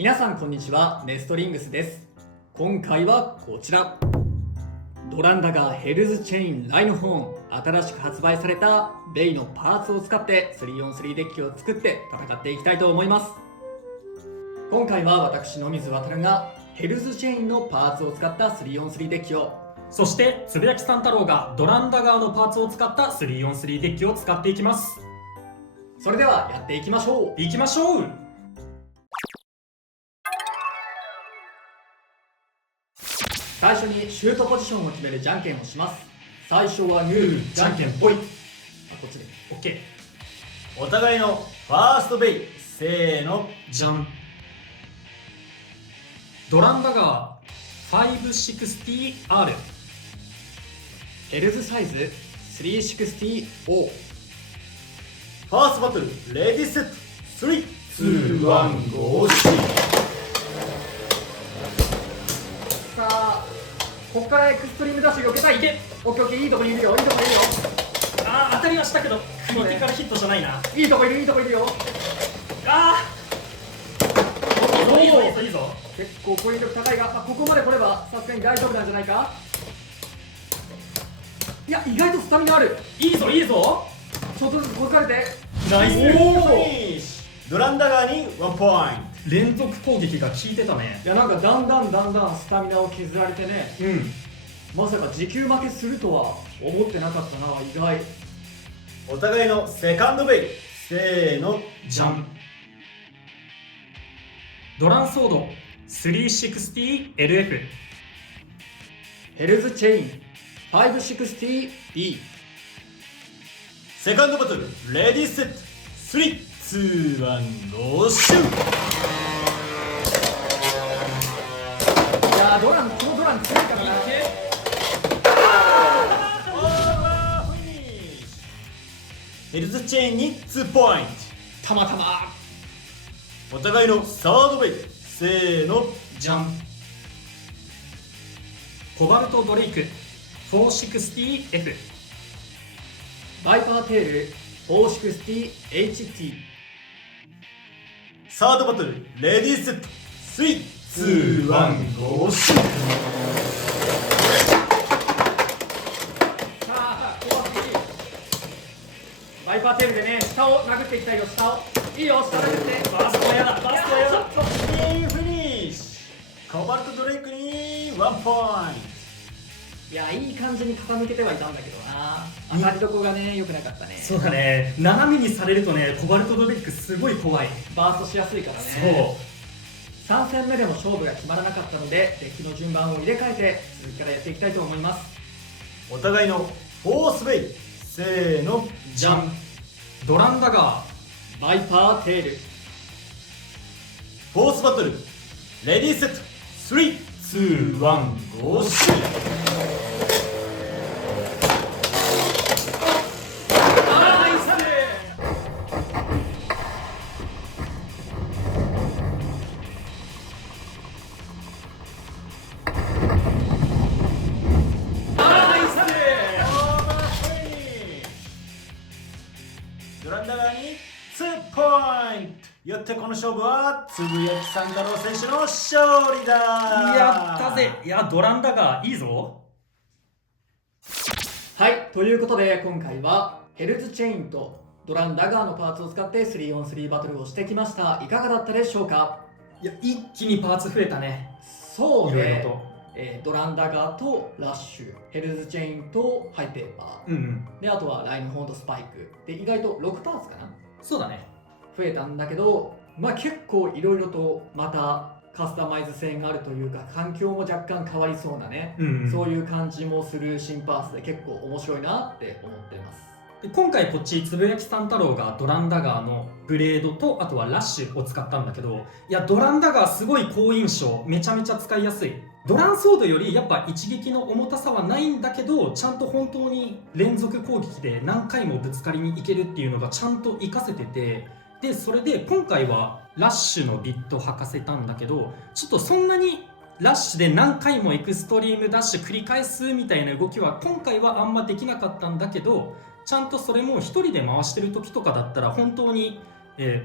皆さんこんにちは、ネストリングスです。今回はこちら、ドランダガーヘルズチェインライノホーン、新しく発売されたベイのパーツを使って 3on3 デッキを作って戦っていきたいと思います。今回は私野水航がヘルズチェインのパーツを使った 3on3 デッキを、そしてつぶやきさん太郎がドランダガーのパーツを使った 3on3 デッキを使っていきます。それではやっていきましょう。いきましょう。最初にシュートポジションを決めるじゃんけんをします。最初はグー、じゃんけんぽい。こっちで OK。 お互いのファーストベイ、せーの、じゃん。ドランダガー 560R。 ヘルズサイズ 360O。 ファーストバトル、レディーセット、3、2、1、ゴーシー。さあ、ここからエクストリームダッシュ避けたい。いけ。オッケーオッケー、いいとこにいるよ、いいとこにいるよ。あー、当たりはしたけどクリティカルヒットじゃないな。いいとこいる、いいとこいるよ。あー、いいぞいいぞいいぞ。結構ポイント高いが、ここまで来ればさすがに大丈夫なんじゃないか。いや、意外とスタミナある。いいぞいいぞ。ちょっとずつこかれて。ナイス。フィニッシュ。ドランダガーに1ポイン連続攻撃が効いてたね。いや、なんかだんだんスタミナを削られてね、まさか持久負けするとは思ってなかったな、意外。ト。お互いのセカンドベイ、せーの、じゃん。ドランソード 360LF。 ヘルズチェイン 560D。 セカンドバトル、レディーセット、3、2、1、ゴーシュー。いやー、このドラン強いからな。オーバーフィニッシュ。ヘルズチェーンに2ポインたまたま。ト。お互いのサードベイ、せーの、じゃん。コバルトドレイク 460F。 バイパーテール 460HT。 サードバトル、レディーセット、3、2、1、ゴーシュー。さあ、ここはバイパーテールでね、下を殴っていきたいよ、下を。いいよ、下殴って。バーストはやだ、バーストはやだ。クリーンフィニッシュ。コバルトドレイクに1ポインいや、いい感じに傾けてはいたんだけどな。当たりどこがね、良くなかったね。そうだね、斜めにされるとね、コバルトドレイクすごい怖い。バーストしやすいからね。3戦目でも勝負が決まらなかったので、デッキの順番を入れ替えて続きからやっていきたいと思います。ト。お互いのフォースベイ、せーの、じゃん。ドランダガバイパーテール。フォースバトル、レディーセット、3、2、1、ゴーシュー。ドランダガーに2ポイント。よってこの勝負はつぶやきさん太郎選手の勝利だ。やったぜ。いや、ドランダガーいいぞ。はい、ということで今回はヘルズチェインとドランダガーのパーツを使って 3on3 バトルをしてきました。いかがだったでしょうか。いや、一気にパーツ増えたね。そうねいろいろと。ドランダガーとラッシュ、ヘルズチェインとハイペーパー、であとはライムホーンとスパイクで、意外と6パーツかな、そうだね。増えたんだけど、結構いろいろとまたカスタマイズ性があるというか、環境も若干変わりそうなね、そういう感じもする新パーツで結構面白いなって思ってます。で今回こっちつぶやきさん太郎がドランダガーのブレードとあとはラッシュを使ったんだけど、いや、ドランダガーすごい好印象、めちゃめちゃ使いやすい。ドランソードよりやっぱ一撃の重たさはないんだけど、ちゃんと本当に連続攻撃で何回もぶつかりにいけるっていうのがちゃんと活かせてて、でそれで今回はラッシュのビットを履かせたんだけど、ちょっとそんなにラッシュで何回もエクストリームダッシュ繰り返すみたいな動きは今回はあんまできなかったんだけど、ちゃんとそれも一人で回してる時とかだったら本当に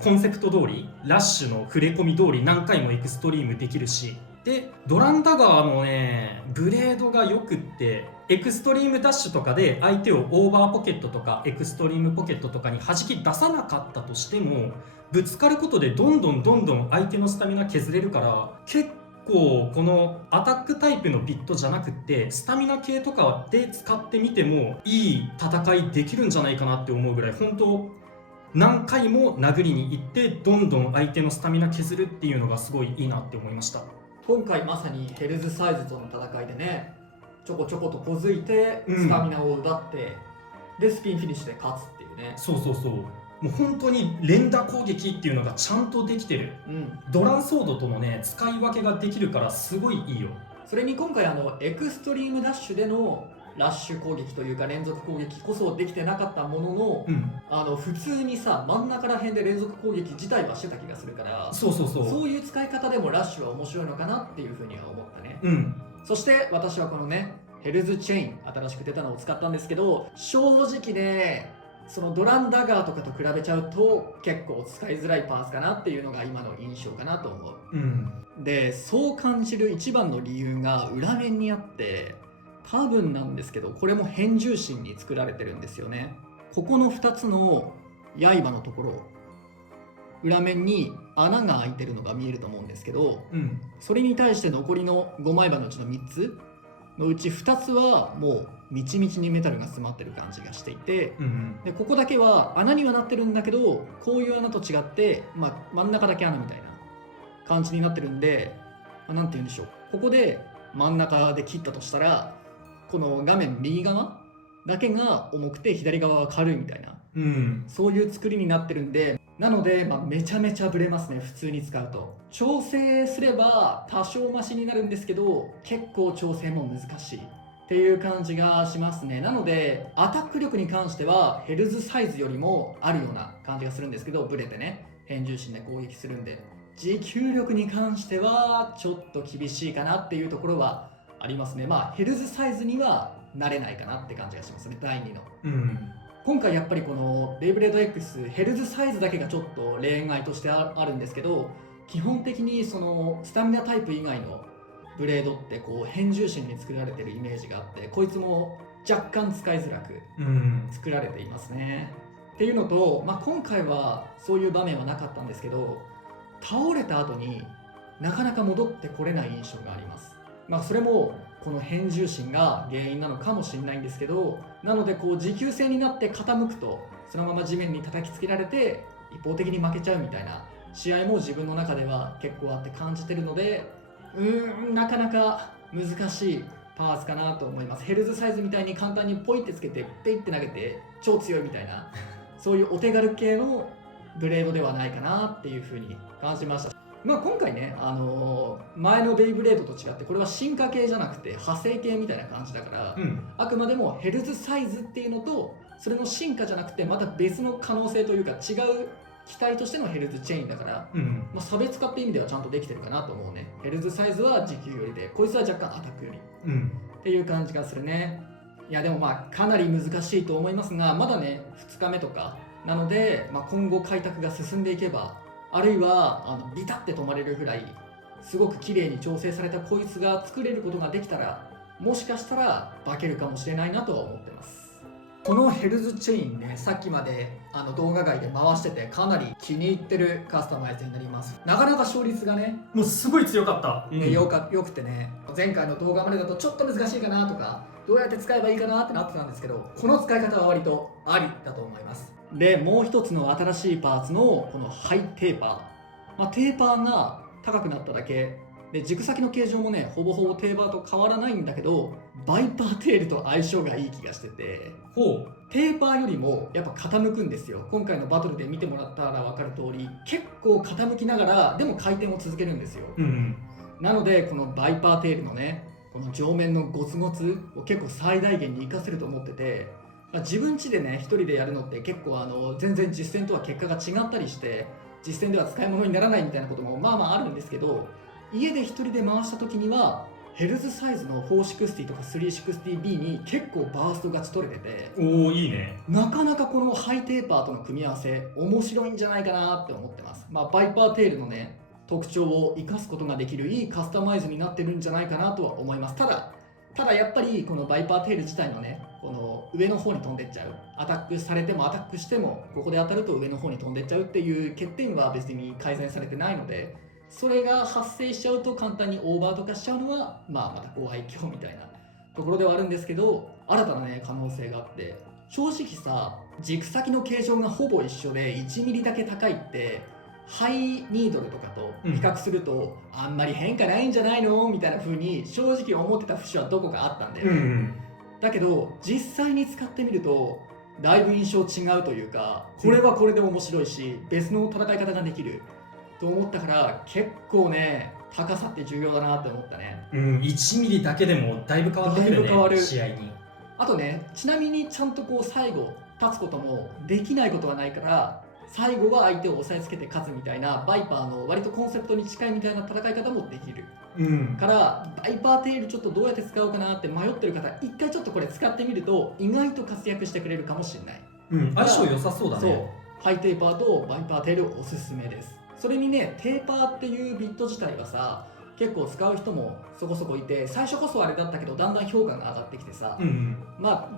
コンセプト通りラッシュの触れ込み通り何回もエクストリームできるし、でドランダガーもねブレードがよくって、エクストリームダッシュとかで相手をオーバーポケットとかエクストリームポケットとかに弾き出さなかったとしても、ぶつかることでどんどん相手のスタミナ削れるから、結構このアタックタイプのビットじゃなくってスタミナ系とかで使ってみてもいい戦いできるんじゃないかなって思うぐらい、本当何回も殴りに行ってどんどん相手のスタミナ削るっていうのがすごいいいなって思いました。今回まさにヘルズサイズとの戦いでね、ちょこちょこと小づいてスタミナを奪って、でスピンフィニッシュで勝つっていうね。そうもう本当に連打攻撃っていうのがちゃんとできてる。ドランソードとのね使い分けができるからすごいいいよ。それに今回エクストリームダッシュでのラッシュ攻撃というか連続攻撃こそできてなかったものの、普通にさ真ん中ら辺で連続攻撃自体はしてた気がするから、そういう使い方でもラッシュは面白いのかなっていうふうには思ったね。そして私はこのねヘルズチェイン新しく出たのを使ったんですけど、正直ねそのドランダガーとかと比べちゃうと結構使いづらいパーツかなっていうのが今の印象かなと思う。でそう感じる一番の理由が裏面にあって、多分なんですけどこれも変重心に作られてるんですよね。ここの2つの刃のところ裏面に穴が開いてるのが見えると思うんですけど、それに対して残りの5枚刃のうちの3つのうち2つはもうみちみちにメタルが詰まってる感じがしていて、でここだけは穴にはなってるんだけど、こういう穴と違って、真ん中だけ穴みたいな感じになってるんで、なんて言うんでしょう、ここで真ん中で切ったとしたらこの画面右側だけが重くて左側は軽いみたいな、そういう作りになってるんで、なので、めちゃめちゃブレますね。普通に使うと調整すれば多少マシになるんですけど、結構調整も難しいっていう感じがしますね。なのでアタック力に関してはヘルズサイズよりもあるような感じがするんですけど、ブレてね変重心で攻撃するんで、持久力に関してはちょっと厳しいかなっていうところはありますね。ヘルズサイズにはなれないかなって感じがしますね、第2の。今回やっぱりこのベイブレード X ヘルズサイズだけがちょっと例外としてあるんですけど、基本的にそのスタミナタイプ以外のブレードってこう変重心に作られてるイメージがあって、こいつも若干使いづらく作られていますね。っていうのと、今回はそういう場面はなかったんですけど、倒れた後になかなか戻ってこれない印象があります。それもこの変重心が原因なのかもしれないんですけど、なのでこう持久戦になって傾くとそのまま地面に叩きつけられて一方的に負けちゃうみたいな試合も自分の中では結構あって感じてるので、なかなか難しいパーツかなと思います。ヘルズサイズみたいに簡単にポイってつけてペイって投げて超強いみたいなそういうお手軽系のブレードではないかなっていう風に感じました。今回ね、前のベイブレードと違ってこれは進化系じゃなくて派生系みたいな感じだから、あくまでもヘルズサイズっていうのとそれの進化じゃなくてまた別の可能性というか違う機体としてのヘルズチェインだから、差別化って意味ではちゃんとできてるかなと思うね。ヘルズサイズは持久よりで、こいつは若干アタックより、っていう感じがするね。いやでもかなり難しいと思いますが、まだね2日目とかなので、今後開拓が進んでいけば、あるいはビタって止まれるぐらいすごく綺麗に調整されたこいつが作れることができたら、もしかしたら化けるかもしれないなとは思ってます。このヘルズチェインね、さっきまで動画外で回しててかなり気に入ってるカスタマイズになります。なかなか勝率がねもうすごい強かった、よくてね、前回の動画までだとちょっと難しいかなとか、どうやって使えばいいかなってなってたんですけど、この使い方は割とありだと思います。でもう一つの新しいパーツのこのハイテーパー、テーパーが高くなっただけで軸先の形状もねほぼほぼテーパーと変わらないんだけど、バイパーテールと相性がいい気がしてて、テーパーよりもやっぱ傾くんですよ。今回のバトルで見てもらったら分かる通り結構傾きながらでも回転を続けるんですよ。なのでこのバイパーテールのねこの上面のゴツゴツを結構最大限に活かせると思ってて、自分家でね一人でやるのって結構全然実践とは結果が違ったりして実践では使い物にならないみたいなこともあるんですけど、家で一人で回した時にはヘルズサイズの460とか 360B に結構バースト勝ち取れてて、おお、いいね。なかなかこのハイテーパーとの組み合わせ面白いんじゃないかなって思ってます。バイパーテールのね特徴を生かすことができるいいカスタマイズになってるんじゃないかなとは思います。ただやっぱりこのバイパーテール自体のねこの上の方に飛んでっちゃう、アタックされてもアタックしてもここで当たると上の方に飛んでっちゃうっていう欠点は別に改善されてないので、それが発生しちゃうと簡単にオーバーとかしちゃうのはまたご愛嬌みたいなところではあるんですけど、新たなね可能性があって、正直さ軸先の形状がほぼ一緒で1ミリだけ高いってハイニードルとかと比較すると、あんまり変化ないんじゃないのみたいな風に正直思ってた節はどこかあったんだよね、だけど実際に使ってみるとだいぶ印象違うというか、これはこれで面白いし別の戦い方ができると思ったから、結構ね高さって重要だなって思ったね。1ミリだけでもだいぶ変わってくるね、だいぶ変わる試合に。あとね、ちなみにちゃんとこう最後立つこともできないことはないから、最後は相手を押さえつけて勝つみたいなバイパーの割とコンセプトに近いみたいな戦い方もできるからバイパーテールちょっとどうやって使おうかなって迷ってる方、一回ちょっとこれ使ってみると意外と活躍してくれるかもしれない。相性良さそうだね。そうハイテーパーとバイパーテールおすすめです。それにねテーパーっていうビット自体はさ結構使う人もそこそこいて、最初こそあれだったけどだんだん評価が上がってきてさ、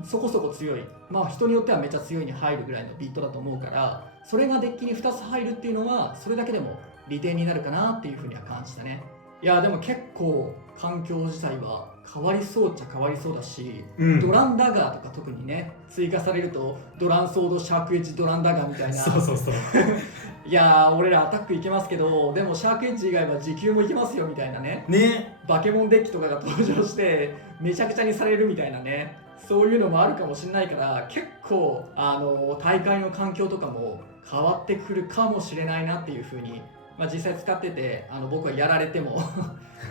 そこそこ強い、人によってはめっちゃ強いに入るぐらいのビットだと思うから、それがデッキに2つ入るっていうのはそれだけでも利点になるかなっていうふうには感じたね。いやでも結構環境自体は変わりそうっちゃ変わりそうだし、ドランダガーとか特にね追加されるとドランソードシャークエッジドランダガーみたいなそういやー俺らアタックいけますけどでもシャークエッジ以外は時給もいけますよみたいなねバケモンデッキとかが登場してめちゃくちゃにされるみたいなね、そういうのもあるかもしれないから、結構大会の環境とかも変わってくるかもしれないなっていう風に、実際使ってて僕はやられても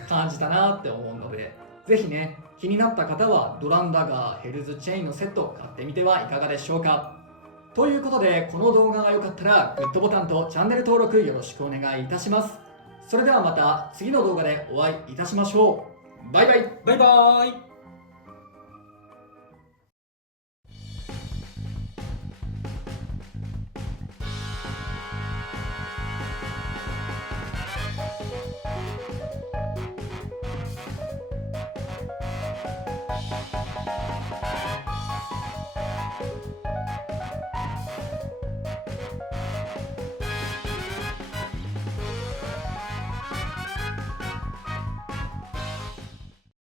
感じたなって思うので、ぜひね気になった方はドランダガーヘルズチェインのセットを買ってみてはいかがでしょうか。ということでこの動画が良かったらグッドボタンとチャンネル登録よろしくお願いいたします。それではまた次の動画でお会いいたしましょう。バイバイ。バイバーイ。